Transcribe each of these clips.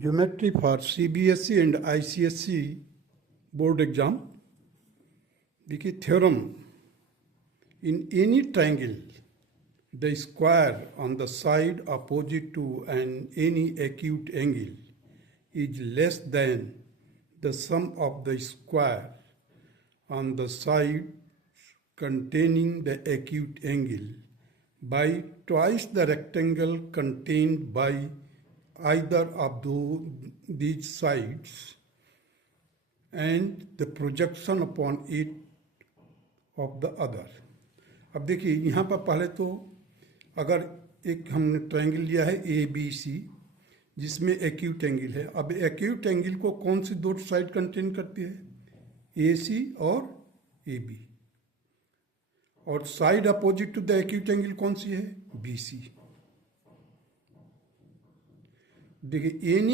Geometry for CBSE and ICSE board exam. देखिए theorem. In any triangle, the square on the side opposite to any acute angle is less than the sum of the square on the side containing the acute angle by twice the rectangle contained by either of these sides and the projection upon it of the other. अब देखिए यहाँ पर पहले तो अगर एक हमने triangle लिया है ए बी सी जिसमें एक्यूट एंगल है। अब एक्यूट एंगल को कौन सी दो साइड कंटेन करती है? ए सी और ए बी। और side opposite to the acute angle कौन सी है? B C. देखिए in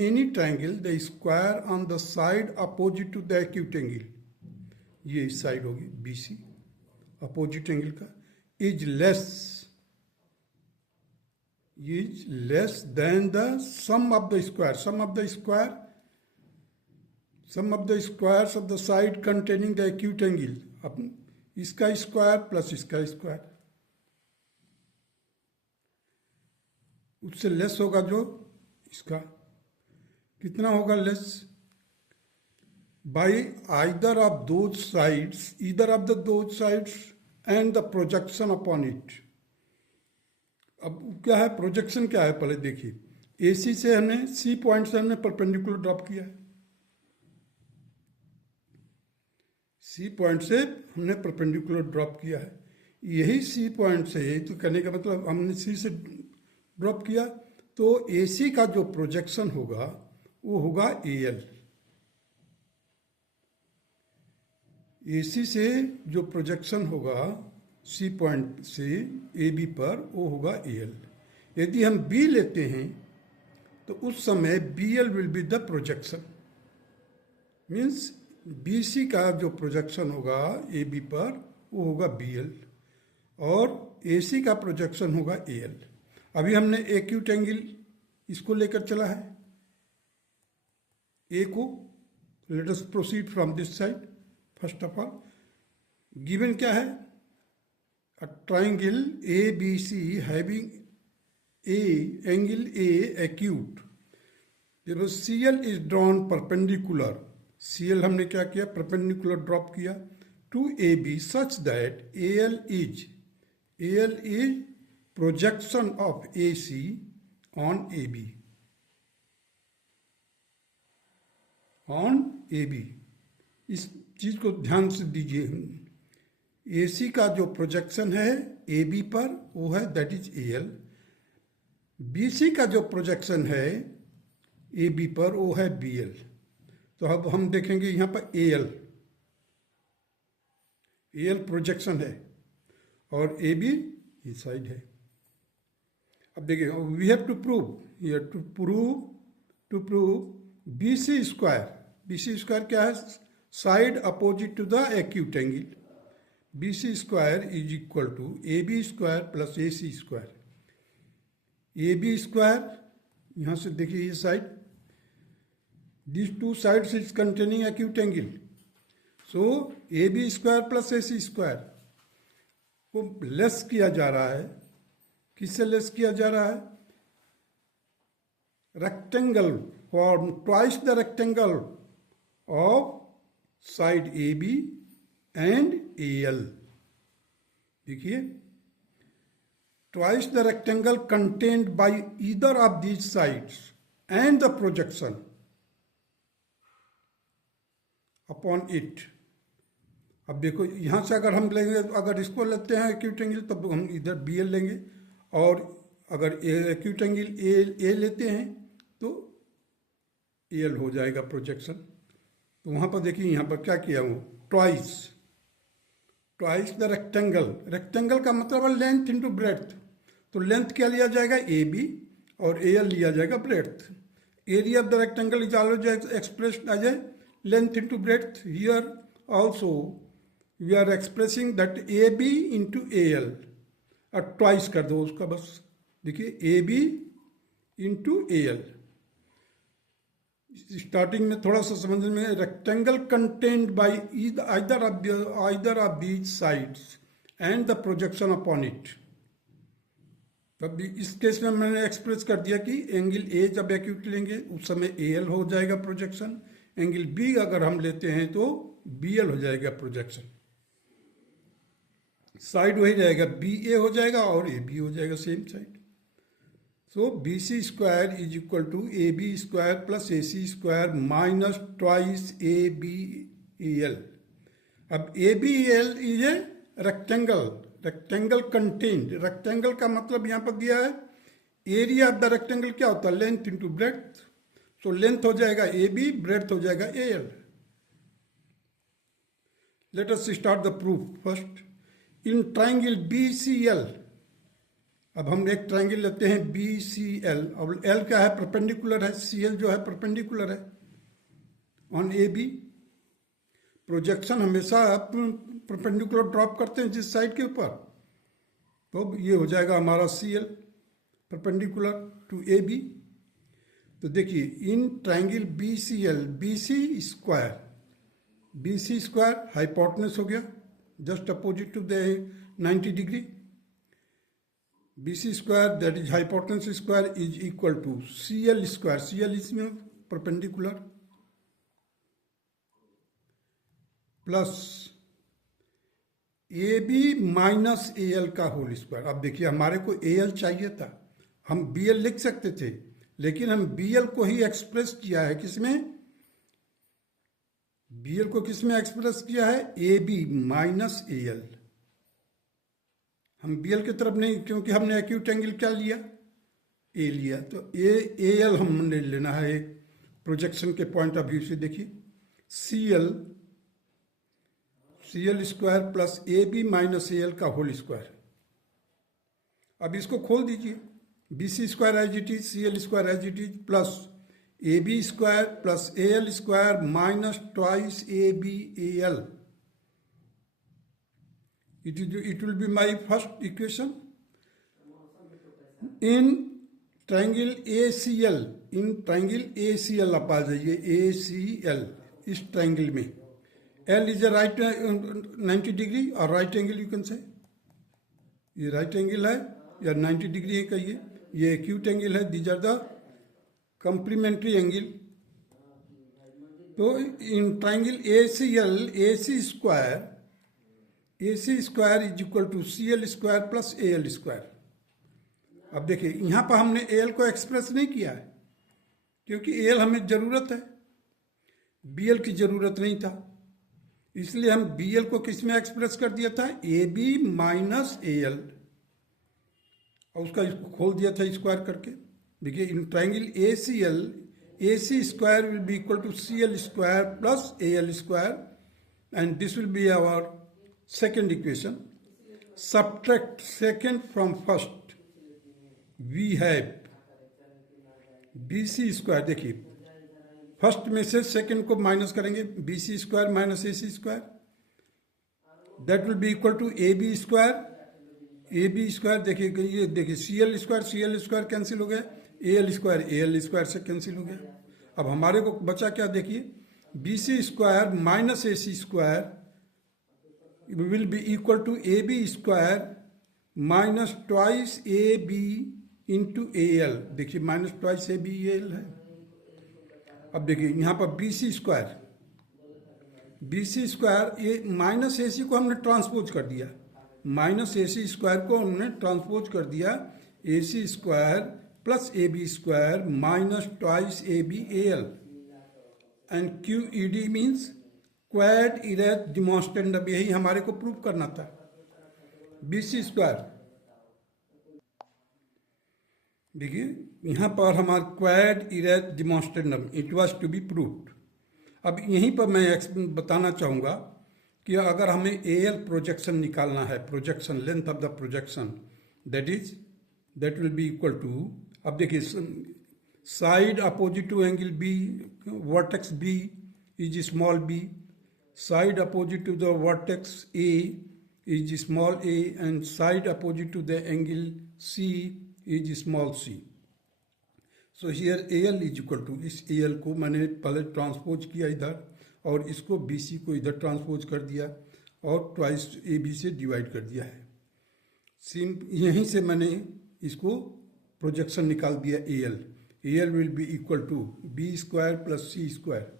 any triangle the square on the side opposite to the acute angle, ये इस साइड होगी बी सी अपोजिट एंगल का, is less than the sum of the squares of the side containing the acute angle. अब इसका square plus इसका square उससे less होगा जो इसका। कितना होगा less? By either of those sides and the projection upon it। अब क्या है प्रोजेक्शन? क्या है पहले देखिए। AC से हमने C पॉइंट से हमने परपेंडिकुलर ड्रॉप किया है। C पॉइंट से हमने परपेंडिकुलर ड्रॉप किया है। यही C पॉइंट से, तो कहने का मतलब हमने C से ड्रॉप किया तो AC का जो प्रोजेक्शन होगा वो होगा AL। AC से जो प्रोजेक्शन होगा C पॉइंट से AB पर वो होगा AL। यदि हम B लेते हैं तो उस समय BL will be the projection, means BC का जो प्रोजेक्शन होगा AB पर वो होगा BL और AC का प्रोजेक्शन होगा AL। अभी हमने एक्यूट एंगल इसको लेकर चला है A को। Let us proceed from this side. First of all given क्या है? A triangle A B C having angle A acute. जब CL is drawn perpendicular, CL हमने क्या किया? परपेंडिकुलर ड्रॉप किया to AB such that AL is projection of AC on AB। इस चीज को ध्यान से दीजिए। AC का जो प्रोजेक्शन है AB पर वो है दैट इज AL। BC का जो प्रोजेक्शन है AB पर वो है BL। तो अब हम देखेंगे यहाँ पर AL प्रोजेक्शन है और AB इस साइड है। अब देखिए we have to prove BC square क्या है? Side opposite to the acute angle. BC square is equal to AB square plus AC square. AB square यहाँ से देखिए ये side, this two sides is containing acute angle, so AB square plus AC square को less किया जा रहा है। किससे लेस किया जा रहा है? Rectangle form twice the rectangle of side AB and AL। देखिए twice the rectangle contained by either of these sides and the projection upon it. अब देखो यहाँ से अगर हम लेंगे, अगर इसको लेते हैं एक्यूट एंगल तब हम इधर BL लेंगे, और अगर एक्यूट एंगल A लेते हैं तो AL हो जाएगा प्रोजेक्शन। तो वहाँ पर देखिए यहाँ पर क्या किया हूँ? ट्वाइस द रेक्टेंगल का मतलब है लेंथ इंटू ब्रेड्थ। तो लेंथ क्या लिया जाएगा? AB और AL लिया जाएगा breadth. Area of the rectangle is always expressed as a length into breadth. Here also we are expressing that AB into AL। Twice कर दो उसका बस। देखिए AB इंटू AL स्टार्टिंग में थोड़ा सा समझने में, rectangle content bye either of these sides and the projection upon it. तब इस केस में मैंने एक्सप्रेस कर दिया कि एंगल ए जब एक्यूट लेंगे उस समय ए एल हो जाएगा प्रोजेक्शन, एंगल बी अगर हम लेते हैं तो बी एल हो जाएगा प्रोजेक्शन। साइड वही रहेगा, बी ए हो जाएगा और ए बी हो जाएगा same side. So B C square is equal to A B square plus A C square minus twice A B A L. अब A B L is a rectangle content. Rectangle का मतलब यहां पर दिया है, area of the rectangle क्या होता है, length into breadth. So length हो जाएगा ए बी, ब्रेड्थ हो जाएगा A L. Let us start the proof first. In triangle B C L, अब हम एक ट्राइंगल लेते हैं बी सी एल। अब एल क्या है, परपेंडिकुलर है, सी एल जो है परपेंडिकुलर है ऑन ए बी। प्रोजेक्शन हमेशा परपेंडिकुलर ड्रॉप करते हैं जिस साइड के ऊपर, तो ये हो जाएगा हमारा C L perpendicular to A B. तो देखिए in triangle B C L, B C square hypotenuse हो गया just opposite to the 90 degree. B C square that is hypotenuse square is equal to C L square, C L इसमें perpendicular, plus A B minus A L का whole square. अब देखिए हमारे को A L चाहिए था, हम B L लिख सकते थे, लेकिन हम बी एल को ही एक्सप्रेस किया है किसमें, बी एल को किसमें एक्सप्रेस किया है, A B minus A L. हम बी एल की तरफ नहीं, क्योंकि हमने एक्यूट एंगल क्या लिया, ए लिया, तो ए एल हमने लेना है प्रोजेक्शन के पॉइंट ऑफ व्यू से। देखिए C L square plus A B minus A L का होल स्क्वायर। अब इसको खोल दीजिए, B C square as it is, C L square as it is, plus A B square plus A L square minus twice A B A L. It will be my first equation. In triangle ACL, आप आ जाइए ACL, इस triangle में L is a right 90 degree और right angle you can say, ये right angle है या 90 degree है कहिए, ये एक्यूट एंगल है, these are the complementary angle. तो in triangle ACL, AC square is equal to C L square plus A L square. अब देखिए यहां पर हमने ए एल को एक्सप्रेस नहीं किया है, क्योंकि ए एल हमें जरूरत है, बी एल की जरूरत नहीं था, इसलिए हम बी एल को किस में एक्सप्रेस कर दिया था, A B minus A L, और उसका इसको खोल दिया था स्क्वायर करके। देखिए in triangle A C L, A C square will be equal to C L square plus A L square, and this will be our second equation. Subtract second from first. We have BC square. देखिए first में से second को minus करेंगे, BC square minus AC square, that will be equal to AB square. देखिए ये देखिए CL square cancel हो गया, AL स्क्वायर से कैंसिल हो गया। अब हमारे को बचा क्या, देखिए BC square minus AC square will be equal to AB square minus twice AB into AL। देखिए माइनस ट्वाइस AB AL है। अब देखिए यहाँ पर BC स्क्वायर ये माइनस AC को हमने ट्रांसपोज कर दिया, माइनस AC स्क्वायर को हमने ट्रांसपोज कर दिया, AC square plus AB square minus twice AB AL, and QED means quod erat demonstrandum, यही हमारे को प्रूव करना था। BC स्क्वायर देखिए यहाँ पर हमारा quod erat demonstrandum, it was to be proved. अब यहीं पर मैं बताना चाहूँगा कि अगर हमें AL प्रोजेक्शन निकालना है, projection length of the projection, that will be equal to, अब देखिए side opposite to angle B, vertex B is small b, side opposite to the vertex A is small a, and side opposite to the angle C is small c. So here A L is equal to, इस A L को मैंने पहले transpose किया इधर और इसको B C को इधर ट्रांसपोज कर दिया और ट्वाइस ए बी से डिवाइड कर दिया है। यहीं से मैंने इसको प्रोजेक्शन निकाल दिया A L. A L will be equal to B square plus C square.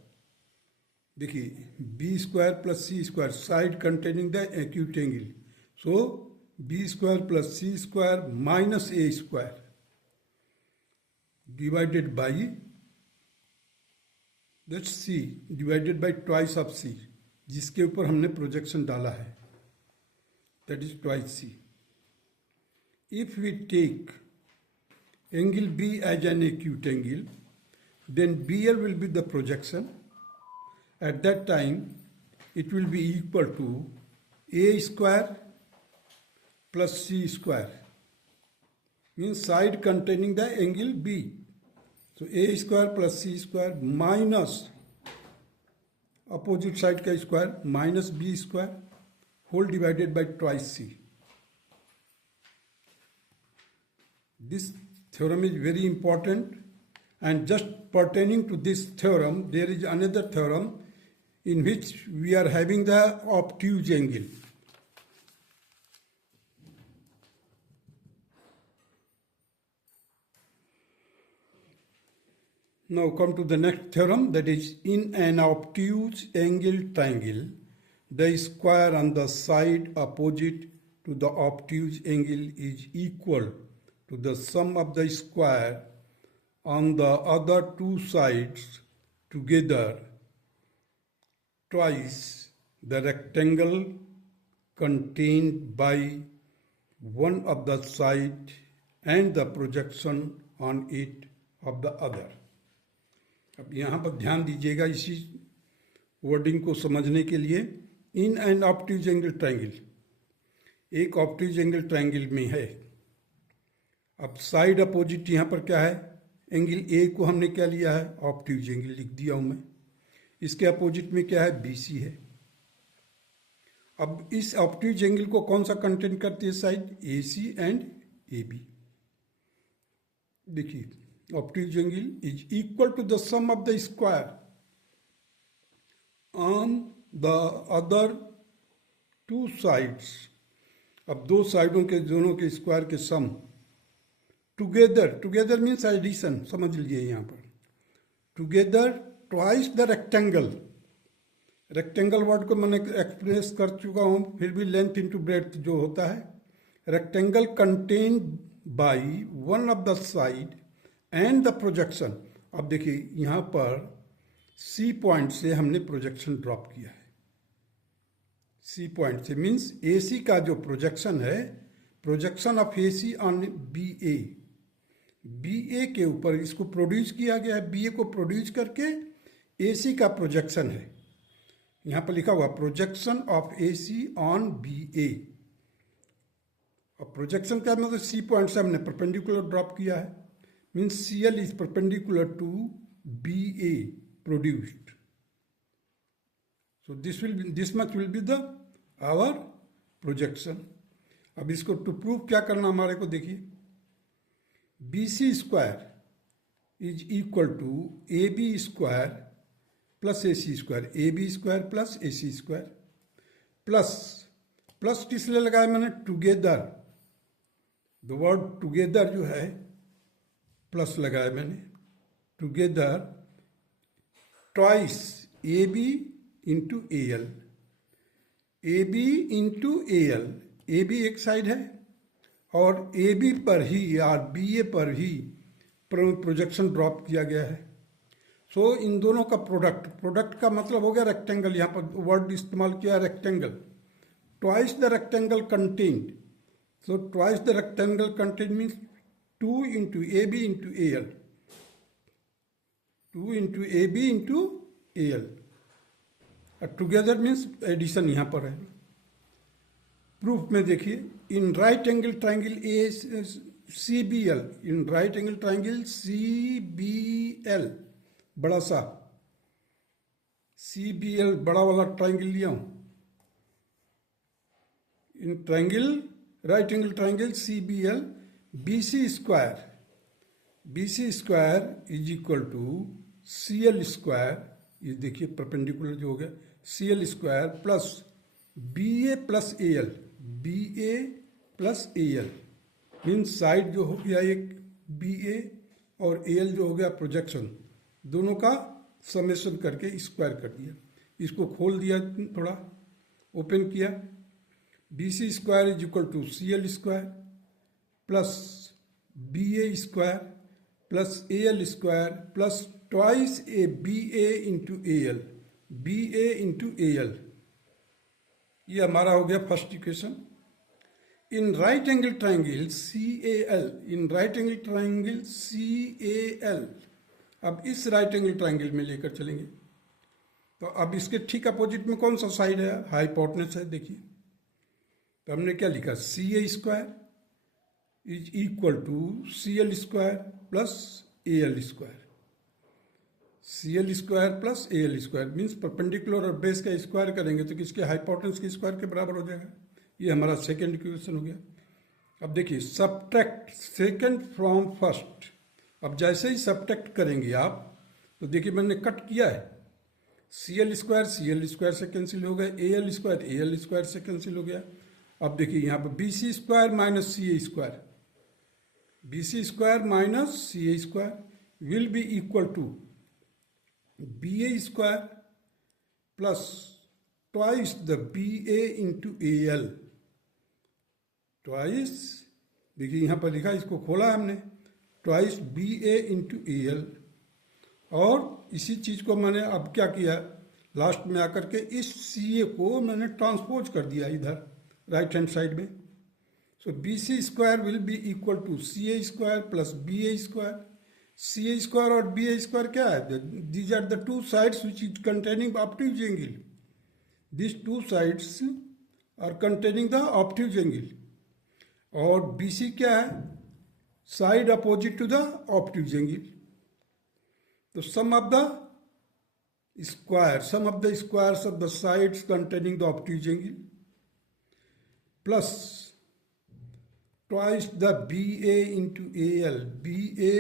देखिए B square plus C square, side containing the acute angle, so B square plus C square minus A square divided by that's C divided by twice of C, जिसके ऊपर हमने projection डाला है, that is twice C. If we take angle B as an acute angle, then BL will be the projection. At that time, it will be equal to A square plus C square, means side containing the angle B. So A square plus C square minus opposite side का square minus B square whole divided by twice C. This theorem is very important, and just pertaining to this theorem there is another theorem in which we are having the obtuse angle. Now come to the next theorem, that is, in an obtuse angle triangle, the square on the side opposite to the obtuse angle is equal to the sum of the square on the other two sides together twice the rectangle contained by one of the side and the projection on it of the other. अब यहाँ पर ध्यान दीजिएगा इसी wording को समझने के लिए। In an obtuse angle triangle, एक ऑब्ट्यूज एंगल ट्रायंगल में है। अब साइड अपोजिट यहाँ पर क्या है, एंगल ए को हमने क्या लिया है, ऑब्ट्यूज एंगल लिख दिया हूँ मैं। इसके अपोजिट में क्या है, बी सी है। अब इस ऑब्ट्यूज एंगल को कौन सा कंटेन करती है side, A C and A B. देखिए obtuse angle is equal to the sum of the square on the other two sides. अब दो साइडों के दोनों के स्क्वायर के sum together, together means addition, समझ लीजिए यहाँ पर। Together twice the rectangle, rectangle word को मैंने एक्सप्रेस कर चुका हूँ, फिर भी लेंथ इनटू ब्रेड्थ जो होता है। Rectangle contain by one of the side and the projection. अब देखिए यहाँ पर सी पॉइंट से हमने प्रोजेक्शन ड्रॉप किया है। सी पॉइंट से मीन्स ए सी का जो प्रोजेक्शन है, projection of A C on B A, B A के ऊपर इसको प्रोड्यूस किया गया है। बी ए को प्रोड्यूस करके ए सी का प्रोजेक्शन है। यहाँ पर लिखा हुआ projection of A C on B A. और प्रोजेक्शन क्या मतलब, सी पॉइंट से हमने परपेंडिकुलर ड्रॉप किया है, means C L is perpendicular to B A produced. So this much will be the our projection. अब इसको टू प्रूव क्या करना हमारे को, देखिए B C square is equal to A B square plus A C square, A B square plus A C square, plus plus किस लिए लगाया मैंने, टुगेदर। द वर्ड टुगेदर जो है प्लस लगाया मैंने, together twice A B into A L, A B into A L. A B एक side है और ए बी पर ही या बी ए पर ही प्रोजेक्शन ड्रॉप किया गया है। सो इन दोनों का प्रोडक्ट, प्रोडक्ट का मतलब हो गया रेक्टेंगल, यहाँ पर वर्ड इस्तेमाल किया rectangle. Twice the rectangle contained, so twice the rectangle contained means 2 into A B into A L, 2 into A B into A L. Together means addition यहाँ पर है। प्रूफ में देखिए, in right angle triangle A C B L, in right angle triangle C B L, बड़ा सा सी B L बड़ा वाला triangle लिया हूं। In triangle right angle triangle C B L, B C square BC square is equal to CL square, ये देखिए perpendicular जो हो गया, CL square plus BA plus AL, BA plus AL means side जो हो गया एक BA और AL जो हो गया प्रोजेक्शन, दोनों का समेशन करके स्क्वायर कर दिया। इसको खोल दिया, थोड़ा ओपन किया। BC square is equal to CL square plus BA square plus AL square plus twice A BA into AL, BA into AL। ये हमारा हो गया first equation. In right angle triangle CAL, in right angle triangle CAL, अब इस right angle triangle में लेकर चलेंगे। तो अब इसके ठीक अपोजिट में कौन सा साइड है? हाइपोटेनस है। देखिए तो हमने क्या लिखा, CA square is equal to CL square plus AL square. CL square plus AL square means perpendicular और बेस का स्क्वायर करेंगे तो किसके, हाइपोटेनस के स्क्वायर के बराबर हो जाएगा। ये हमारा सेकेंड इक्वेशन हो गया। अब देखिए सब्ट्रैक्ट सेकेंड फ्रॉम फर्स्ट। अब जैसे ही सब्ट्रैक्ट करेंगे आप, तो देखिए मैंने कट किया है, CL स्क्वायर से कैंसिल हो गया, AL स्क्वायर से कैंसिल हो गया। अब देखिए यहाँ पर BC square minus CA square, BC square minus CA square will be equal to BA square plus twice the BA into AL, twice, देखिए यहाँ पर लिखा, इसको खोला हमने, ट्वाइस BA इंटू AL। और इसी चीज को मैंने अब क्या किया, लास्ट में आकर के इस CA को मैंने ट्रांसपोज कर दिया इधर राइट हैंड साइड में। So BC square will be equal to CA square plus BA square. CA square और BA स्क्वायर क्या है? These are the two sides which is containing obtuse angle. This two sides are containing the obtuse angle. और BC क्या है? Side opposite to the obtuse angle. तो sum of the squares of the sides containing the obtuse angle plus twice the BA into AL, BA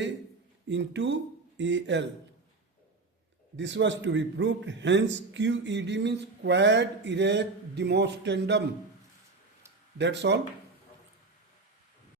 into AL. This was to be proved. Hence QED means quad erect demonstrandum. That's all.